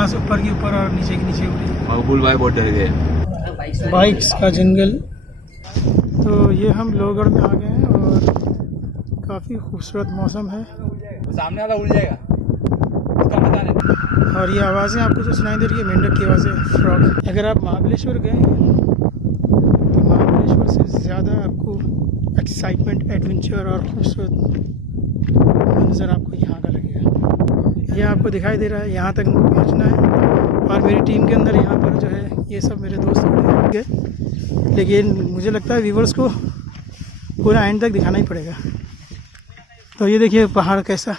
सांस ऊपर की ऊपर और नीचे की नीचे हो रही है। मकबूल भाई बहुत डर गए। बाइक्स का जंगल। तो ये हम लोहगढ़ में आ गए हैं और काफ़ी खूबसूरत मौसम है। सामने वाला उड़ जाएगा, उसका पता नहीं। और ये आवाज़ें आपको जो सुनाई दे रही है मेंढक की आवाज़ें, फ्रॉग। अगर आप महाबलेश्वर गए हैं तो महाबलेश्वर से ज़्यादा आपको एक्साइटमेंट, एडवेंचर और खूबसूरत मंजर आपको यहाँ का लगेगा। ये आपको दिखाई दे रहा है, यहाँ तक हमको पहुँचना है। और मेरी टीम के अंदर यहाँ पर जो है ये सब मेरे दोस्त होंगे, लेकिन मुझे लगता है व्यूवर्स को पूरा एंड तक दिखाना ही पड़ेगा। तो ये देखिए पहाड़ कैसा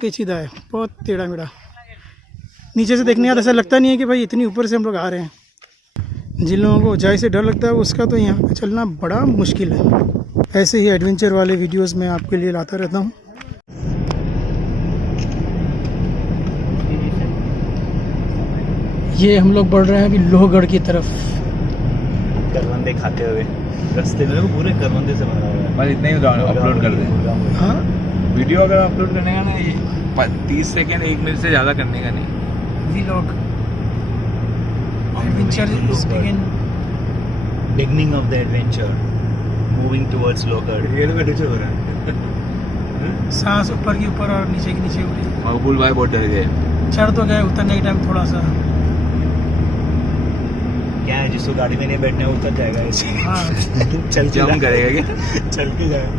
पेचीदा है, बहुत टेढ़ा मेढ़ा। नीचे से देखने का ऐसा लगता नहीं है कि भाई इतनी ऊपर से हम लोग आ रहे हैं। जिन लोगों को ऊंचाई से डर लगता है उसका तो यहाँ पे चलना बड़ा मुश्किल है। ऐसे ही एडवेंचर वाले वीडियोस मैं आपके लिए लाता रहता हूँ। ये हम लोग बढ़ रहे हैं अभी लोहगढ़ की तरफ। करवंदे खाते हुए रास्ते में पूरे करवंदे से बना हुआ है। बस इतना ही अपलोड कर दें। हाँ, वीडियो अगर अपलोड करने का ना, ये 30 सेकेंड 1 मिनट से ज़्यादा करने का नहीं। Vlog adventure is beginning of the adventure, moving towards Lohgarh. ये लोग एडवेंचर हो रहा है। सांस ऊपर की ऊपर और नीचे की नीचे हो रही है। मकबूल भाई बहुत डर गए। चढ़ तो गए, उतरने के टाइम थोड़ा सा क्या है, जिसको गाड़ी में नहीं बैठना है उतर जाएगा ऐसे। हाँ चल के हम करेगा क्या? चल के जाएगा।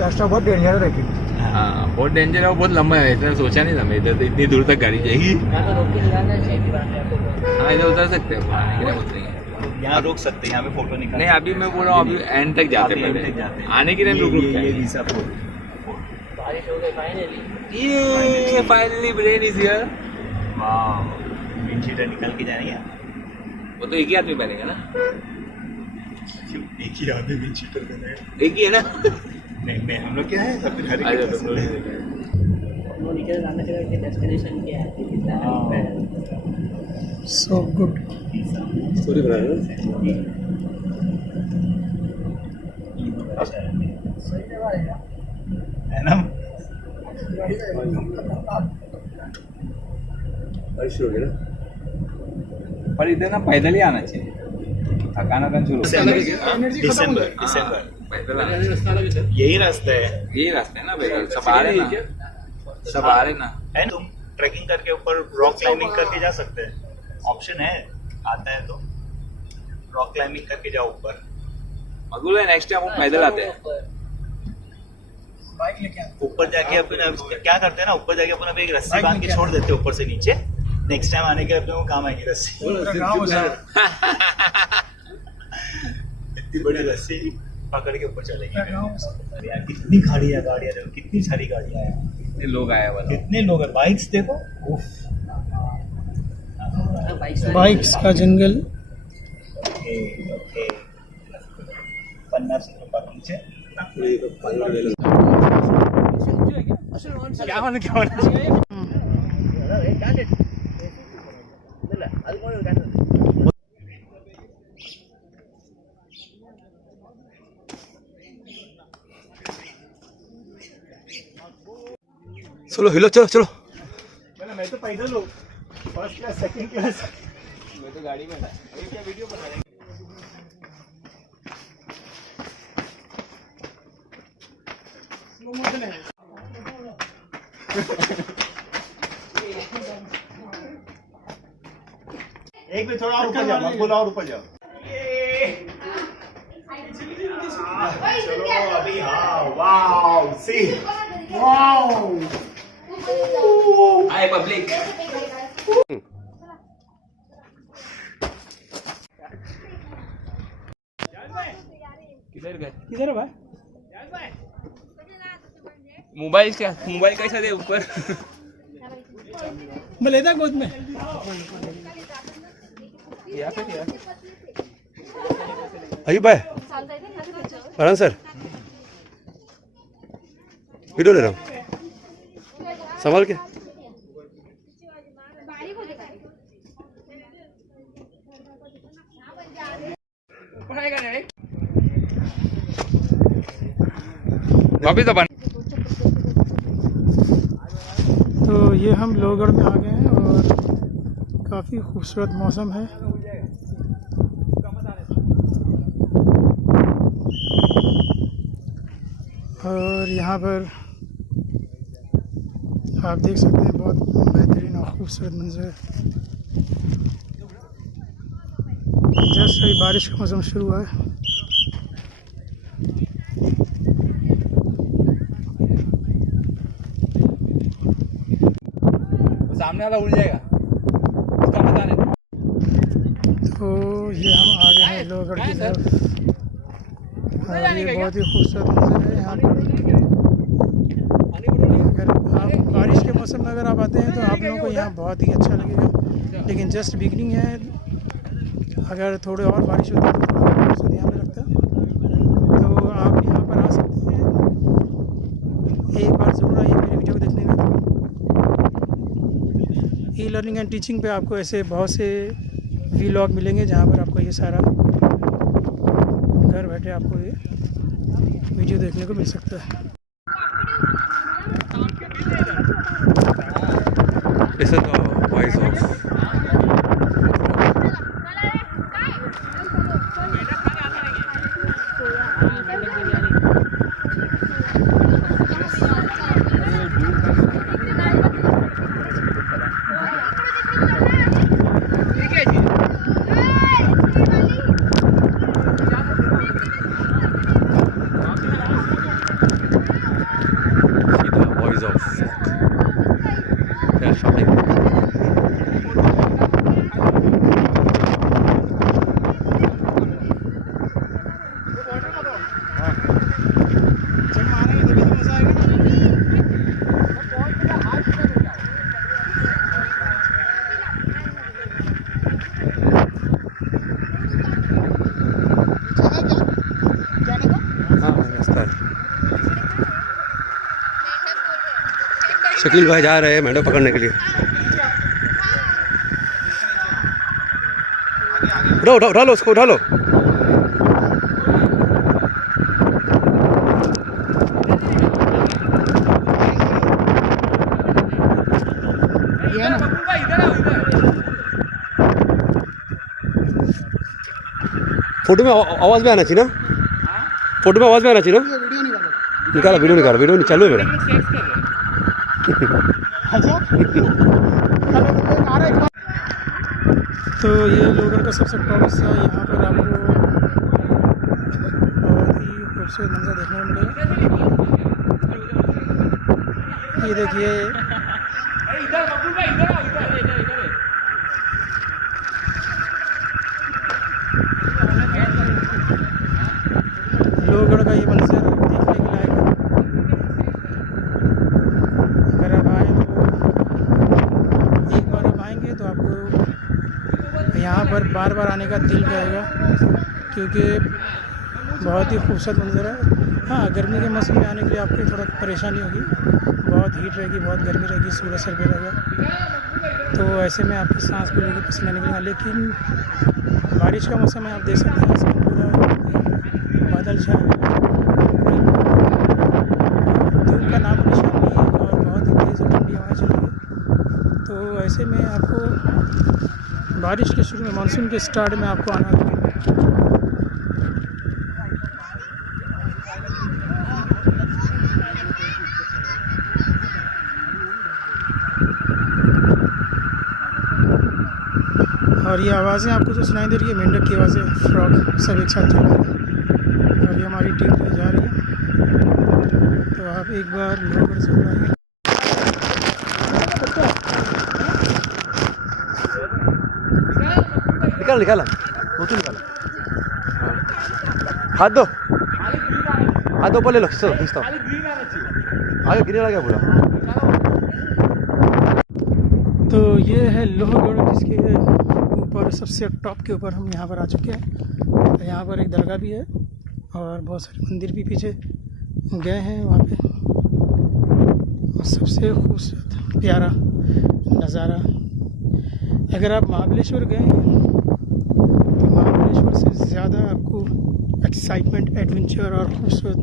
रास्ता बहुत डेंजर है लेकिन। हाँ बहुत डेंजर है, बहुत लंबा है। इतना सोचा नहीं था मैं इधर इतनी दूर तक गाड़ी जाएगी। हाँ इधर उतर सकते हैं, आने के लिए बोलते हैं। यहाँ रोक सकते हैं, यहाँ पे फोटो निकाल। नहीं अभी मैं बोल रहा हूँ, अभी एंड तक जाते हैं। आने के लिए रुक ये वीसा ये फाइनली ब्रेन इज हियर। वाह, विंडशीटर निकाल के जाएंगे। वो तो एक ही आदमी पहनेगा ना? एक ही आदमी विंडशीटर पहनेगा, एक ही है ना? नहीं हम लोग क्या है सब हर एक वो निकल जाने के डेस्टिनेशन क्या है। सो गुड स्टोरी बना रहे हो है ना? बारिश हो गई ना, पर इधर ना पैदल ही आना चाहिए। थकाना का शुरू दिसंबर यही रास्ता है ना पैदल। सब आ रहे ना है। तुम ट्रैकिंग करके ऊपर रॉक क्लाइंबिंग करके जा सकते हैं, ऑप्शन है, आता है तो रॉक क्लाइंबिंग करके जाओ ऊपर। मगुल नेक्स्ट टाइम हम पैदल आते हैं। ऊपर जाके अपन क्या करते हैं ना, ऊपर जाके अपन एक रस्सी बांध के छोड़ देते हैं ऊपर से नीचे। नेक्स्ट टाइम आने के अपने को काम आएगी रस्सी। इतनी बड़ी रस्सी पकड़ के ऊपर चलेंगे। यार कितनी गाड़ियाँ देखो, कितनी सारी गाड़ियाँ हैं, कितने लोग आए हैं, कितने लोग हैं। बाइक्स देखो, बाइक्स का जंगल। पन्ना से नीचे क्या होना चलो हिलो, चलो मैं तो पैदल हूँ, फर्स्ट क्लास सेकंड क्लास। मैं तो गाड़ी में था। अभी क्या वीडियो बना रहे हैं? एक मिनट थोड़ा और ऊपर जाओ, मकबूल और ऊपर जाओ। चलो अभी, हाँ वाओ, सी वाओ। हाय पब्लिक। किधर है भाई? मोबाइल कैसा दे ऊपर? मैं लेता गोद में। अयुब भाई, परान सर, वीडियो ले रहा हूँ, संभाल के। वापिस तो ये हम लोहगढ़ में आ गए हैं और काफ़ी खूबसूरत मौसम है। और यहाँ पर आप देख सकते हैं बहुत बेहतरीन और खूबसूरत मंजर। जस्ट अभी बारिश का मौसम शुरू हुआ है। सामने वाला उड़ जाएगा, उसका मजा नहीं। तो ये हम आ गए हैं लोहगढ़ की तरफ और ये बहुत ही खूबसूरत मंजर है यहाँ पर। अगर आप बारिश के मौसम में अगर आप आते हैं तो आप लोगों को यहाँ बहुत ही अच्छा लगेगा, लेकिन जस्ट बिगनिंग है। अगर थोड़े और बारिश होती है तो थोड़ा खूबसूरत यहाँ पे लगता है। तो आप यहाँ पर आ सकते हैं, एक बार ज़रूर आइए मेरी वीडियो को देखने का। ई लर्निंग एंड टीचिंग पे आपको ऐसे बहुत से वीलॉग मिलेंगे जहाँ पर आपको ये सारा घर बैठे आपको ये वीडियो देखने को मिल सकता है। This is the voice of shopping. Shakeel भाई जा रहे हैं मेंढक पकड़ने के लिए। उठा लो उसको, उठा लो। फोटो में आवाज में आना चाहिए ना, फोटो में आवाज में आना चाहिए ना। निकाला वीडियो, निकाला वीडियो चालू है मेरा। तो ये लोहगढ़ का सबसे टॉप हिस्सा है। यहाँ पर आपको बहुत ही खूबसूरत मंजर देखने को मिलेगा। ये देखिए लोहगढ़ का ये मंजर देखने के लायक है। अगर आप आए तो एक बार आप आएंगे तो आपको यहाँ पर बार बार आने का दिल करेगा, क्योंकि बहुत ही खूबसूरत मंजर है। हाँ, गर्मी के मौसम में आने के लिए आपको थोड़ा परेशानी होगी, बहुत हीट रहेगी, बहुत गर्मी रहेगी, सूरज सर पे रहेगा, तो ऐसे में आपकी सांस को लेकर पसीना निकलेगा। लेकिन बारिश का मौसम है, आप देख सकते हैं आसमान पूरा बादल छाए हुए हैं, धूप का नाम निशान नहीं है और बहुत ही तेज़ और ठंडी हवाएं चल रही है। तो ऐसे में आपको बारिश के शुरू में, मानसून के स्टार्ट में आपको आना होगा। और ये आवाज़ें आपको जो सुनाई दे रही है, मेंढक की आवाज़ें, फ्रॉग सब एक साथ चल रहे हैं। और ये हमारी टीम जा रही है, तो आप एक बार लोहगढ़ से आइए। निकाला निकाला, हाथ दो ऊपर ले लो, खींचता हूँ आगे गिरने लगा पूरा। तो ये है लोहगढ़, जिसके ऊपर सबसे टॉप के ऊपर हम यहाँ पर आ चुके हैं। तो यहाँ पर एक दरगाह भी है और बहुत सारे मंदिर भी पीछे गए हैं वहाँ पे। और सबसे खूबसूरत प्यारा नज़ारा, अगर आप महाबलेश्वर गए हैं तो महाबलेश्वर से ज़्यादा आपको एक्साइटमेंट, एडवेंचर और खूबसूरत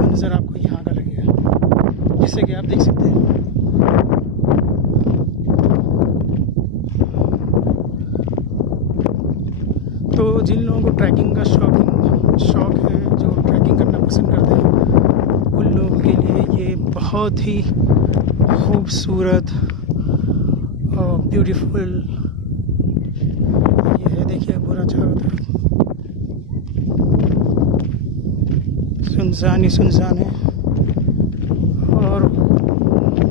मंजर आपको यहाँ का लगेगा, जैसे कि आप देख सकते हैं। तो जिन लोगों को ट्रैकिंग का शौक है, जो ट्रैकिंग करना पसंद करते हैं, उन लोगों के लिए ये बहुत ही खूबसूरत और ब्यूटीफुल ये है। देखिए पूरा चारों तरफ सुनसान ही सुनसान है और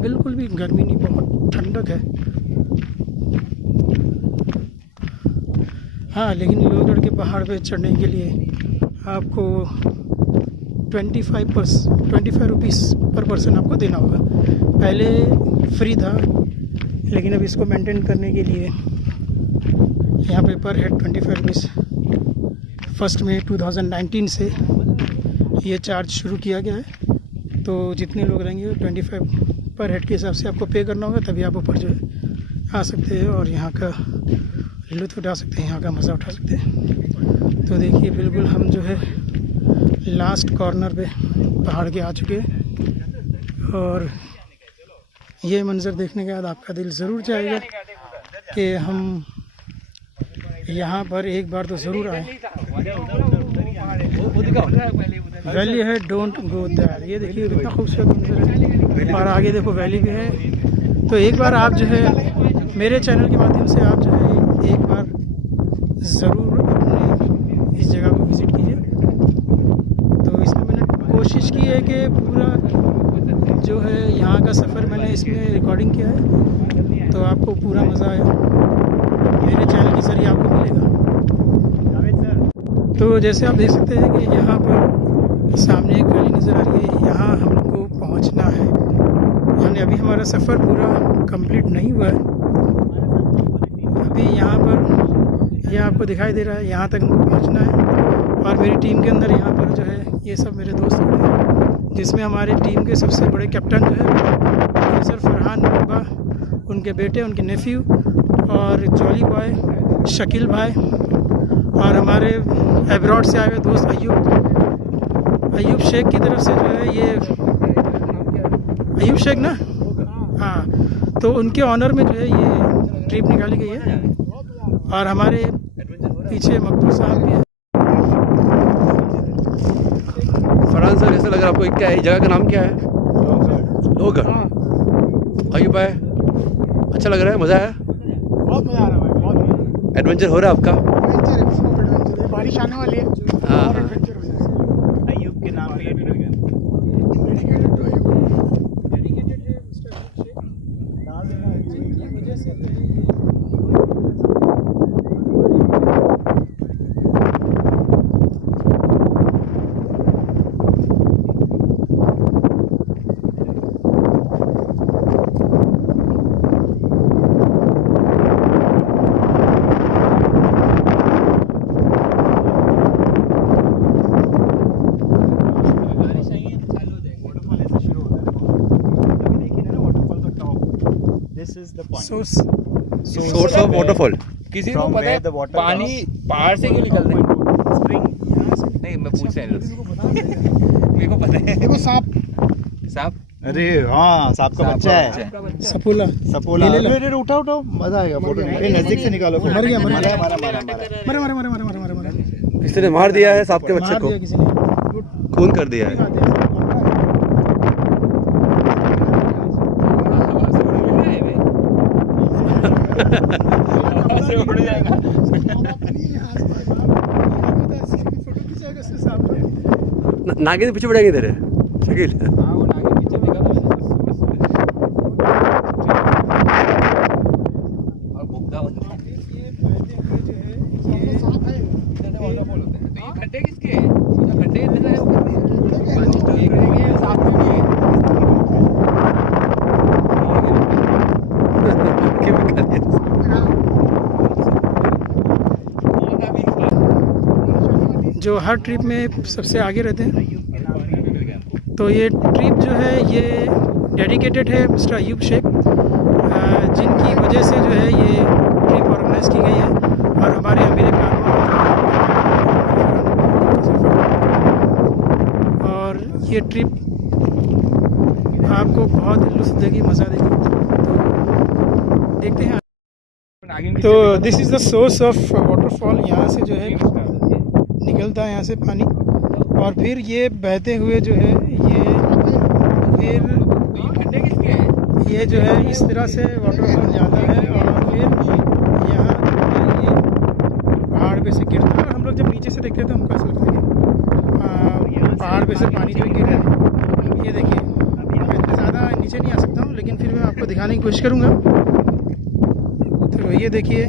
बिल्कुल भी गर्मी नहीं, बहुत ठंडक है। हाँ, लेकिन लोहगढ़ के पहाड़ पे चढ़ने के लिए आपको 25 रुपीज़ पर पर्सन आपको देना होगा। पहले फ्री था, लेकिन अब इसको मेंटेन करने के लिए यहाँ पे पर हेड 25 रुपीज़ 1 मई 2019 से ये चार्ज शुरू किया गया है। तो जितने लोग रहेंगे 25 पर हेड के हिसाब से आपको पे करना होगा, तभी आप ऊपर जो है आ सकते हैं और यहाँ का लुत्फ़ उठा सकते हैं, यहाँ का मज़ा उठा सकते हैं। तो देखिए बिल्कुल हम जो है लास्ट कॉर्नर पे पहाड़ के आ चुके हैं और ये मंज़र देखने के बाद आपका दिल ज़रूर चाहेगा कि हम यहाँ पर एक बार तो ज़रूर आए। वैली है, डोंट गो देयर। ये देखिए कितना खूबसूरत मंज़र है और आगे देखो वैली भी है। तो एक बार आप जो है मेरे चैनल के माध्यम से आप जो है एक बार ज़रूर अपने इस जगह को विज़िट कीजिए। तो इसमें मैंने कोशिश की है कि पूरा जो है यहाँ का सफ़र मैंने इसमें रिकॉर्डिंग किया है, तो आपको पूरा मज़ा आया, मेरे चैनल के ज़रिए आपको मिलेगा। तो जैसे आप देख सकते हैं कि यहाँ पर सामने एक वैली नज़र आ रही है, यहाँ हमको पहुँचना है। यानी अभी हमारा सफ़र पूरा कंप्लीट नहीं हुआ है। अभी यहाँ पर ये आपको दिखाई दे रहा है, यहाँ तक हमको पहुँचना है और मेरी टीम के अंदर यहाँ पर जो है ये सब मेरे दोस्त खड़े हैं, जिसमें हमारी टीम के सबसे बड़े कैप्टन जो है प्रोफेसर फरहान बाबा, उनके बेटे, उनके नेफ्यू और जॉली बॉय शकील भाई और हमारे एब्रॉड से आए हुए दोस्त अयूब शेख की तरफ से जो है ये अयूब शेख ना, हाँ, तो उनके ऑनर में जो है ये ट्रिप निकाली गई है और हमारे पीछे मकबूल साहब भी है। फरहान सर, कैसा लग रहा है आपको? क्या है जगह का नाम क्या है? लोहगढ़। अयूब भाई, अच्छा लग रहा है? मज़ा आया? बहुत मज़ा आ रहा है, बहुत एडवेंचर हो रहा है आपका? एडवेंचर, बारिश आने वाली है। हाँ, अयूब के नाम पे सोर्स ऑफ वाटरफॉल। किसी को पता है पानी पहाड़ से क्यों निकलता है? स्प्रिंग नहीं, मैं पूछ रहा हूँ, मेरे को पता है। देखो सांप। अरे हाँ, सांप का बच्चा है, सपोला। अरे उठाओ, मजा आएगा फोटो। नजदीक से निकालो। मर गया, किसी ने मार दिया है सांप के बच्चे को, किसी ने खून कर दिया है। नागिन पीछे बढ़ेंगे तेरे शकील। हाँ, वो नागिन पीछे देखा था और भुक्का बनता है। वाटरफॉल होते हैं। तो ये खड्डे किसके हैं? खड्डे कितने सारे वो करते हैं, सांप भी है। जो हर ट्रिप में सबसे आगे रहते हैं। तो ये ट्रिप जो है ये डेडिकेटेड है मिस्टर अयूब शेख, जिनकी वजह से जो है ये ट्रिप ऑर्गेनाइज की गई है और हमारे अमेरिका और ये ट्रिप आपको बहुत लुत्फ़ देगी, मज़ा देगी। तो देखते हैं। तो this is the source of waterfall. यहाँ से जो है निकलता है यहाँ से पानी, और फिर ये बहते हुए जो है ये जो है इस तरह से वाटरफॉल जाता है, और फिर यहाँ जो है ये पहाड़ पे से गिरता है। और हम लोग जब नीचे से देखते हैं तो हमको ऐसा लगता है कि पहाड़ पे से पानी जो गिर रहा है। ये देखिए, मैं इतना ज़्यादा नीचे नहीं आ सकता हूँ, लेकिन फिर मैं आपको दिखाने की कोशिश करूँगा। तो ये देखिए,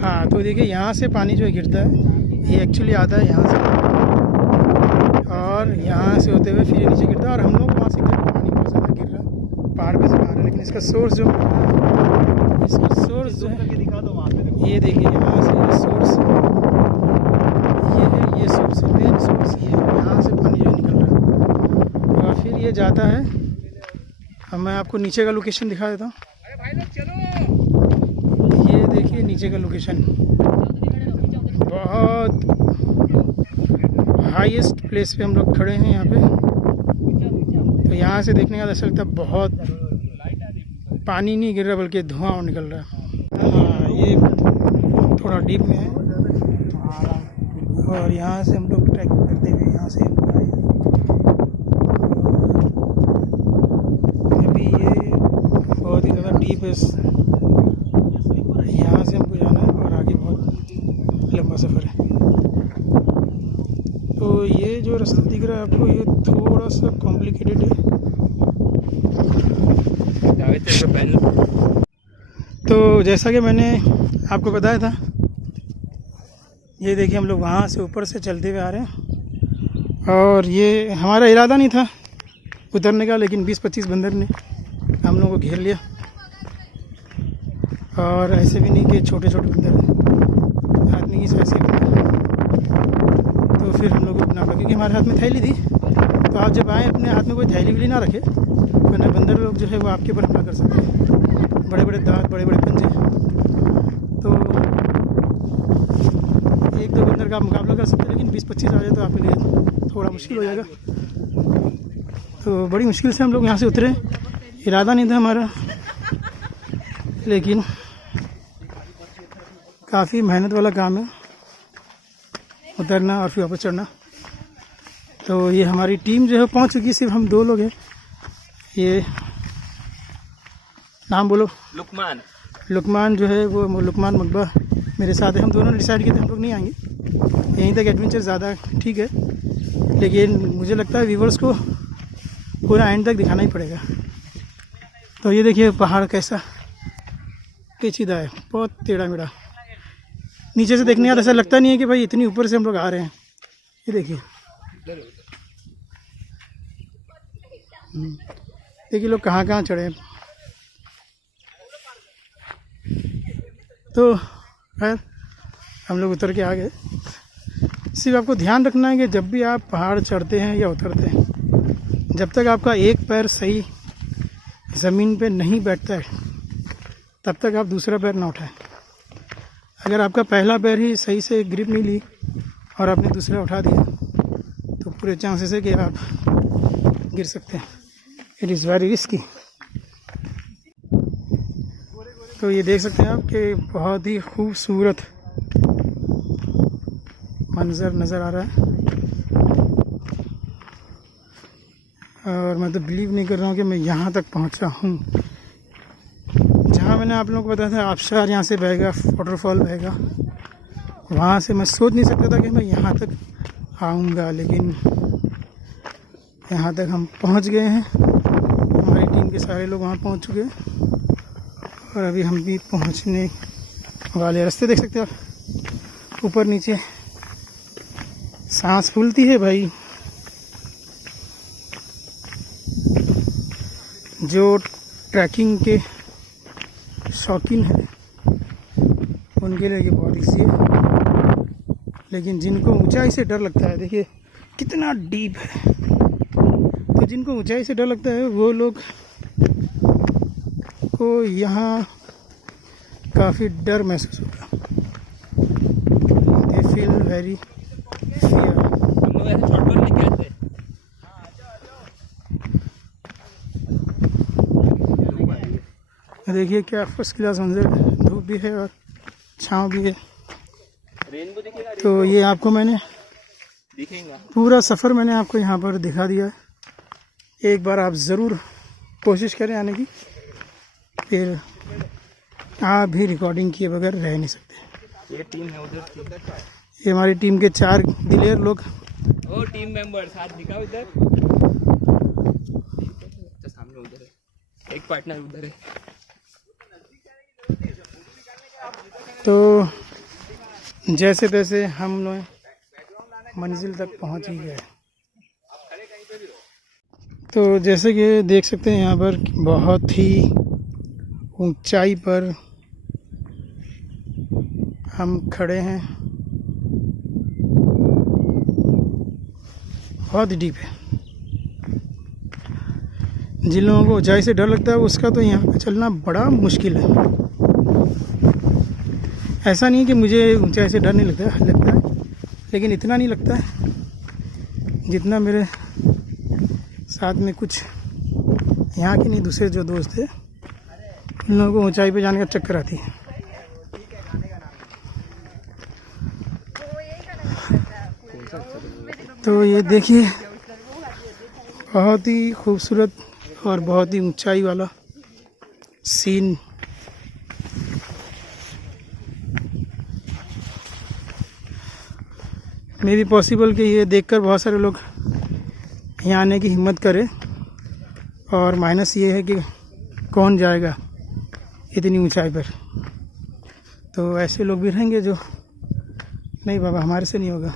हाँ, तो देखिए यहाँ से पानी जो गिरता है ये एक्चुअली आता है यहाँ से, और यहाँ से होते हुए फिर नीचे गिरता है। और हम लोग वहाँ से पानी बहुत ज़्यादा गिर रहा है पहाड़ पे से बाहर, लेकिन इसका सोर्स जो है, इसका सोर्स जो है दिखा दो वहाँ पे, ये देखिए, यहाँ से ये सोर्स, ये है, ये सोर्स है, मेन सोर्स ये है, यहाँ से पानी जो निकल रहा है। और फिर ये जाता है, अब मैं आपको नीचे का लोकेशन दिखा देता हूँ। ये देखिए नीचे का लोकेशन, बहुत हाईएस्ट प्लेस पे हम लोग खड़े हैं यहाँ पे। तो यहाँ से देखने का ऐसा लगता है बहुत पानी नहीं गिर रहा, बल्कि धुआं निकल रहा है। हाँ, ये थोड़ा डीप में है, और यहाँ से हम लोग ट्रैकिंग करते हुए यहाँ से आए। अभी ये बहुत ही ज़्यादा डीप है, यहाँ से हमको जाना है, और आगे बहुत लंबा सफ़र है। तो ये जो रास्ता दिख रहा है आपको, ये थोड़ा सा कॉम्प्लिकेटेड है। तो जैसा कि मैंने आपको बताया था, ये देखिए हम लोग वहाँ से ऊपर से चलते हुए आ रहे हैं, और ये हमारा इरादा नहीं था उतरने का, लेकिन 20-25 बंदर ने हम लोगों को घेर लिया। और ऐसे भी नहीं कि छोटे छोटे बंदर, आदमी की साइज के बंदर। तो फिर हम लोग को अपना, क्योंकि हमारे हाथ में थैली थी, तो आप जब आएँ अपने हाथ में कोई थैली भी ना रखे, वरना बंदर लोग जो है वो आपके ऊपर हमला कर सकते हैं। बड़े बड़े दांत, बड़े बड़े पंजे, तो 1-2 बंदर का आप मुकाबला कर सकते हैं, लेकिन 20-25 आ जाए तो आपके लिए थोड़ा मुश्किल हो जाएगा। तो बड़ी मुश्किल से हम लोग यहाँ से उतरे, इरादा नहीं था हमारा, लेकिन काफ़ी मेहनत वाला काम है उतरना और फिर वापस चढ़ना। तो ये हमारी टीम जो है पहुँच चुकी, सिर्फ हम 2 लोग हैं। ये नाम बोलो। लुकमान जो है वो लुकमान मकबा मेरे साथ है। हम दोनों ने डिसाइड किया था हम लोग नहीं आएंगे, यहीं तक एडवेंचर ज़्यादा ठीक है, लेकिन मुझे लगता है व्यूवर्स को पूरा एंड तक दिखाना ही पड़ेगा। तो ये देखिए पहाड़ कैसा पेचीदा है, बहुत टेढ़ा मेढ़ा। नीचे से देखने का ऐसा लगता नहीं है कि भाई इतनी ऊपर से हम लोग आ रहे हैं। ये देखिए, देखिए लोग कहाँ कहाँ चढ़े हैं। तो खैर हम लोग उतर के आ गए। सिर्फ आपको ध्यान रखना है कि जब भी आप पहाड़ चढ़ते हैं या उतरते हैं, जब तक आपका एक पैर सही ज़मीन पे नहीं बैठता है, तब तक आप दूसरा पैर ना उठाएं। अगर आपका पहला पैर ही सही से ग्रिप नहीं ली और आपने दूसरा उठा दिया, तो पूरे चांसेस है कि आप गिर सकते हैं। It is very risky. तो ये देख सकते हैं आप कि बहुत ही खूबसूरत मंज़र नज़र आ रहा है, और मैं तो बिलीव नहीं कर रहा हूँ कि मैं यहाँ तक पहुँचा हूँ। जहाँ मैंने आप लोगों को बताया था आबशार यहाँ से बहेगा, वाटरफॉल बहेगा, वहाँ से मैं सोच नहीं सकता था कि मैं यहाँ तक आऊँगा, लेकिन यहाँ तक हम पहुँच गए हैं। हमारी टीम के सारे लोग वहाँ पहुँच चुके हैं, और अभी हम भी पहुँचने वाले। रास्ते देख सकते हैं आप, ऊपर नीचे, सांस फूलती है भाई। जो ट्रैकिंग के शौकीन हैं उनके लिए ये बहुत ईजी है, लेकिन जिनको ऊंचाई से डर लगता है, देखिए कितना डीप है, तो जिनको ऊंचाई से डर लगता है वो लोग को यहाँ काफ़ी डर महसूस होगा। They feel very fear. देखिए क्या फर्स्ट क्लास मंजर है, धूप भी है और छाँव भी है। तो ये आपको मैंने पूरा सफ़र मैंने आपको यहाँ पर दिखा दिया है। एक बार आप ज़रूर कोशिश करें आने की, फिर आप भी रिकॉर्डिंग किए बगैर रह नहीं सकते। ये टीम है उधर की। ये हमारी टीम के 4 दिलेर लोग। ओ टीम मेंबर साथ दिखाओ इधर। तो सामने उधर है, एक पार्टनर उधर है। तो जैसे तैसे हम लोग मंजिल तक पहुंच ही गए। तो जैसे कि देख सकते हैं यहाँ पर बहुत ही ऊंचाई पर हम खड़े हैं, बहुत डीप है। जिन लोगों को ऊंचाई से डर लगता है उसका तो यहाँ पे चलना बड़ा मुश्किल है। ऐसा नहीं कि मुझे ऊंचाई से डर नहीं लगता है, लेकिन इतना नहीं लगता है जितना मेरे साथ में कुछ यहाँ के नहीं दूसरे जो दोस्त थे उन लोगों को ऊंचाई पे जाने का चक्कर आती है। तो ये देखिए बहुत ही खूबसूरत और बहुत ही ऊंचाई वाला सीन। मे भी पॉसिबल कि ये देखकर बहुत सारे लोग यहाँ आने की हिम्मत करें, और माइनस ये है कि कौन जाएगा इतनी ऊंचाई पर। तो ऐसे लोग भी रहेंगे जो नहीं बाबा हमारे से नहीं होगा।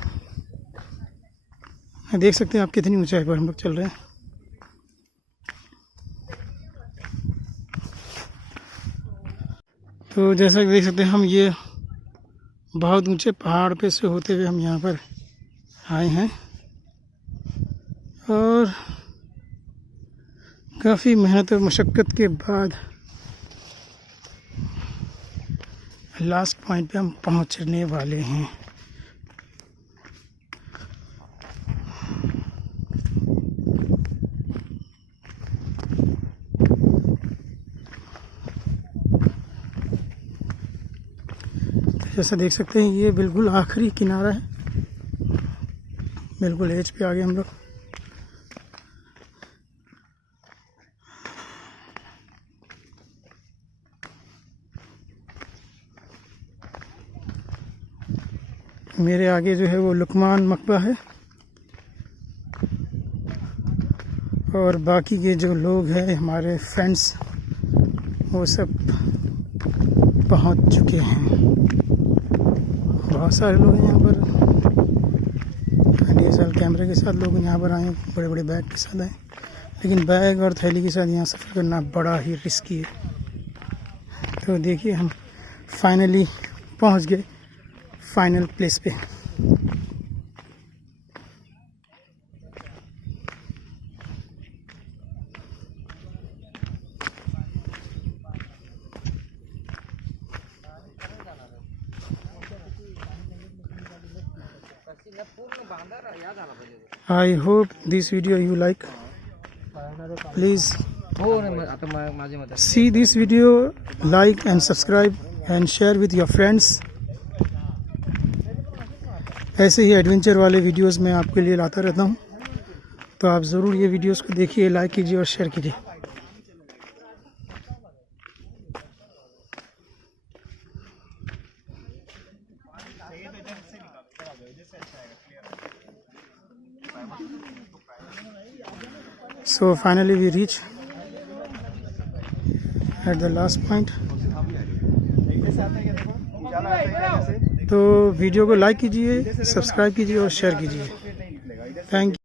देख सकते हैं आप कितनी ऊंचाई पर हम लोग चल रहे हैं। तो जैसा कि देख सकते हैं हम ये बहुत ऊंचे पहाड़ पे से होते हुए हम यहाँ पर आए हैं, और काफ़ी मेहनत और मशक्क़त के बाद लास्ट पॉइंट पे हम पहुँचने वाले हैं। जैसा देख सकते हैं ये बिल्कुल आखिरी किनारा है, बिल्कुल एज पे आ गए हम लोग। मेरे आगे जो है वो लुकमान मकबरा है, और बाकी के जो लोग हैं हमारे फ्रेंड्स वो सब पहुंच चुके हैं। बहुत सारे लोग हैं यहाँ पर DSLR कैमरे के साथ लोग यहाँ पर आए, बड़े बड़े बैग के साथ आए, लेकिन बैग और थैली के साथ यहाँ सफ़र करना बड़ा ही रिस्की है। तो देखिए हम फाइनली पहुँच गए फाइनल प्लेस पे। I hope this video you like. Please see this video, like and subscribe and share with your friends. ऐसे ही एडवेंचर वाले वीडियोस मैं आपके लिए लाता रहता हूँ, तो आप ज़रूर ये वीडियोस को देखिए, लाइक कीजिए और शेयर कीजिए। So finally we reach at the last point. तो वीडियो को लाइक कीजिए, सब्सक्राइब कीजिए और शेयर कीजिए। Thank you.